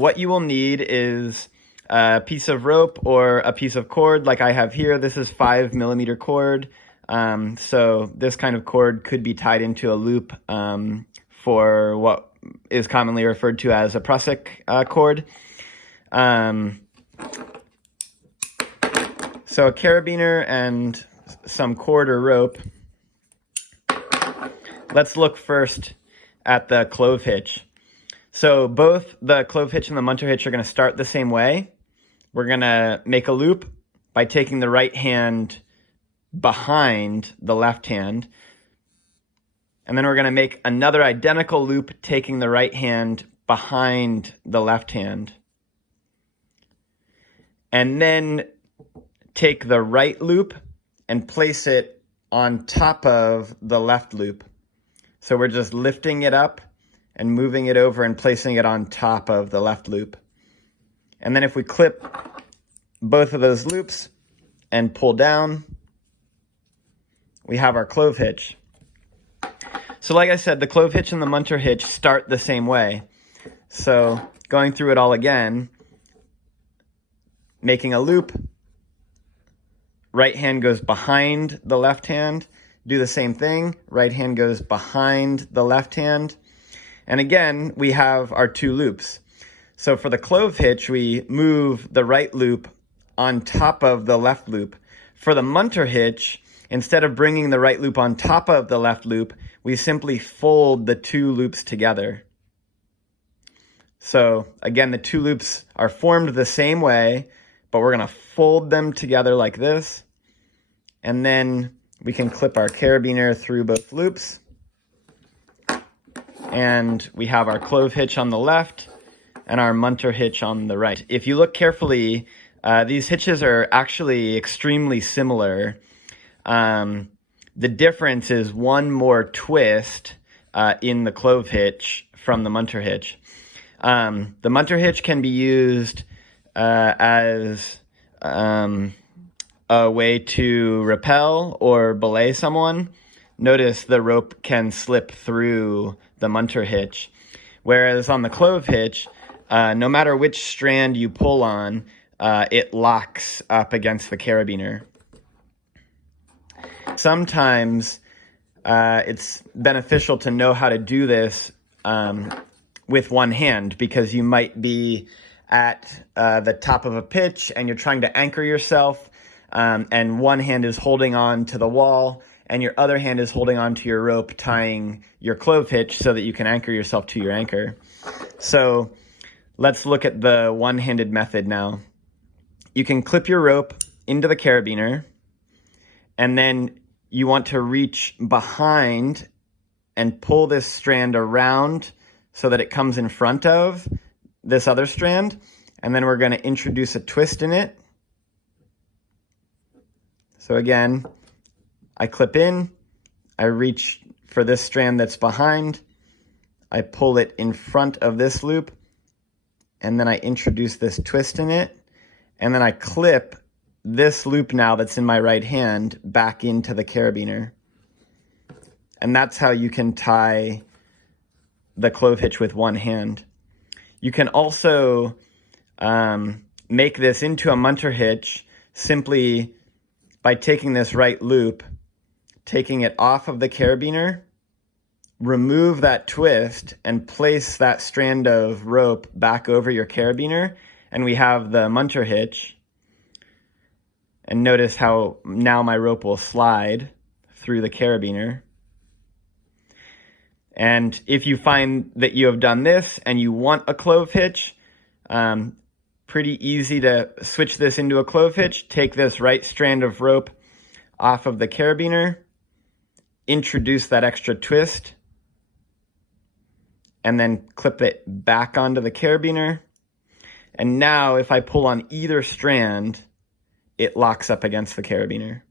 What you will need is a piece of rope or a piece of cord like I have here. This is 5mm cord. So this kind of cord could be tied into a loop for what is commonly referred to as a prusik cord. So a carabiner and some cord or rope. Let's look first at the clove hitch. So both the clove hitch and the Munter hitch are going to start the same way. We're going to make a loop by taking the right hand behind the left hand. And then we're going to make another identical loop taking the right hand behind the left hand. And then take the right loop and place it on top of the left loop. So we're just lifting it up and moving it over and placing it on top of the left loop. And then if we clip both of those loops and pull down, we have our clove hitch. So like I said, the clove hitch and the Munter hitch start the same way. So going through it all again, making a loop, right hand goes behind the left hand, do the same thing, right hand goes behind the left hand, and again, we have our two loops. So for the clove hitch, we move the right loop on top of the left loop. For the Munter hitch, instead of bringing the right loop on top of the left loop, we simply fold the two loops together. So again, the two loops are formed the same way, but we're going to fold them together like this. And then we can clip our carabiner through both loops. And we have our clove hitch on the left and our Munter hitch on the right. If you look carefully, these hitches are actually extremely similar. The difference is one more twist in the clove hitch from the Munter hitch. The Munter hitch can be used as a way to repel or belay someone. Notice the rope can slip through the Munter hitch, whereas on the clove hitch, no matter which strand you pull on, it locks up against the carabiner. Sometimes it's beneficial to know how to do this with one hand, because you might be at the top of a pitch and you're trying to anchor yourself, and one hand is holding on to the wall and your other hand is holding on to your rope tying your clove hitch so that you can anchor yourself to your anchor. So let's look at the one-handed method now. You can clip your rope into the carabiner, and then you want to reach behind and pull this strand around so that it comes in front of this other strand, and then we're going to introduce a twist in it. So again, I clip in, I reach for this strand that's behind, I pull it in front of this loop, and then I introduce this twist in it, and then I clip this loop now that's in my right hand back into the carabiner. And that's how you can tie the clove hitch with one hand. You can also make this into a Munter hitch simply by taking this right loop, taking it off of the carabiner, remove that twist, and place that strand of rope back over your carabiner, and we have the Munter hitch. And notice how now my rope will slide through the carabiner. And if you find that you have done this and you want a clove hitch, pretty easy to switch this into a clove hitch. Take this right strand of rope off of the carabiner, introduce that extra twist, and then clip it back onto the carabiner. And now if I pull on either strand, it locks up against the carabiner.